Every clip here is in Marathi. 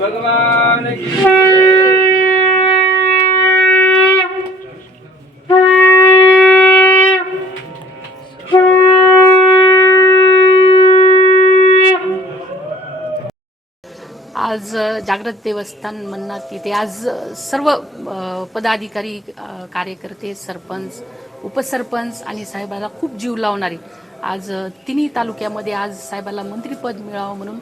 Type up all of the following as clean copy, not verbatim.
भगवान आज जागृत देवस्थान म्हणणार तिथे आज सर्व पदाधिकारी कार्यकर्ते सरपंच उपसरपंच आणि साहेबाला खूप जीव लावणारे आज तिन्ही तालुक्यामध्ये आज साहेबाला मंत्रीपद मिळावं म्हणून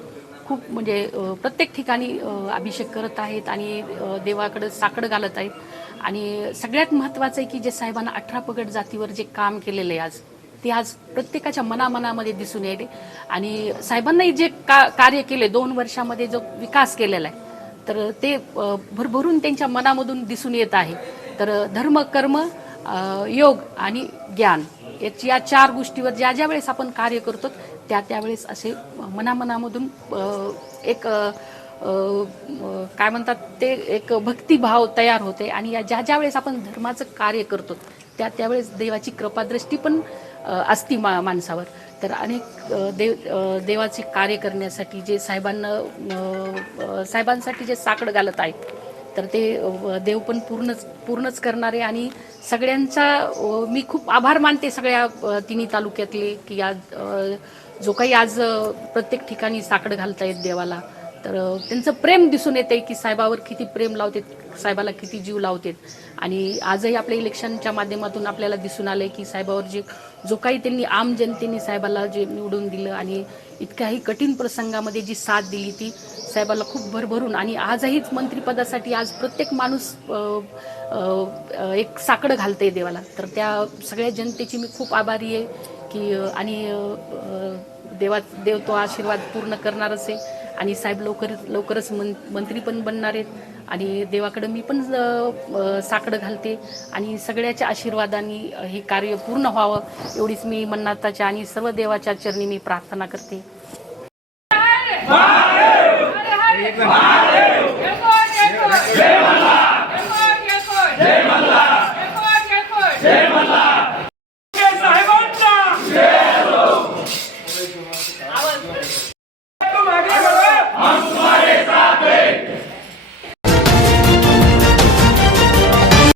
खूप म्हणजे प्रत्येक ठिकाणी अभिषेक करत आहेत आणि देवाकडे साकडं घालत आहेत आणि सगळ्यात महत्त्वाचं आहे की जे साहेबांना 18 पगड जातीवर जे काम केलेलं आहे आज ते आज प्रत्येकाच्या मनामध्ये दिसून येते आणि साहेबांनाही जे कार्य केले 2 वर्षामध्ये जो विकास केलेला आहे तर ते भरभरून त्यांच्या मनामधून दिसून येत आहे. तर धर्म कर्म योग आणि ज्ञान या 4 गोष्टीवर ज्या वेळेस आपण कार्य करतो त्यावेळेस असे मनामधून एक काय म्हणतात ते एक भक्तिभाव तयार होते आणि ज्या वेळेस आपण धर्माचं कार्य करतो त्यावेळेस देवाची कृपादृष्टी पण असती माणसावर. तर अनेक देवाचे कार्य करण्यासाठी जे साहेबांसाठी जे साकड घालत आहेत तर ते देव पण पूर्णच करणारे आणि सगळ्यांचा मी खूप आभार मानते सगळ्या तिन्ही तालुक्यातले की आज जो काही आज प्रत्येक ठिकाणी साकड घालतायत देवाला तर त्यांचं प्रेम दिसून येते की साहेबावर किती प्रेम लावतात, साहेबाला किती जीव लावतात. आणि आजही आपल्या इलेक्शनच्या माध्यमातून आपल्याला दिसून आलं की साहेबावर जो काही त्यांनी आम जनतेने साहेबाला जे निवडून दिलं आणि इतक्याही कठीण प्रसंगामध्ये जी साथ दिली ती साहेबाला खूप भरभरून. आणि आजही मंत्रिपदासाठी आज प्रत्येक माणूस एक साकडं घालतंय देवाला. तर त्या सगळ्या जनतेची मी खूप आभारी आहे की आणि देव तो आशीर्वाद पूर्ण करणारच आहे. आणि साहेब लवकरच मंत्री पण बनणार आहेत. आणि देवाकडे मी पण साकडं घालते आणि सगळ्याच्या आशीर्वादाने हे कार्य पूर्ण व्हावं एवढीच मी मन्नाथाच्या आणि सर्व देवाच्या चरणी मी प्रार्थना करते.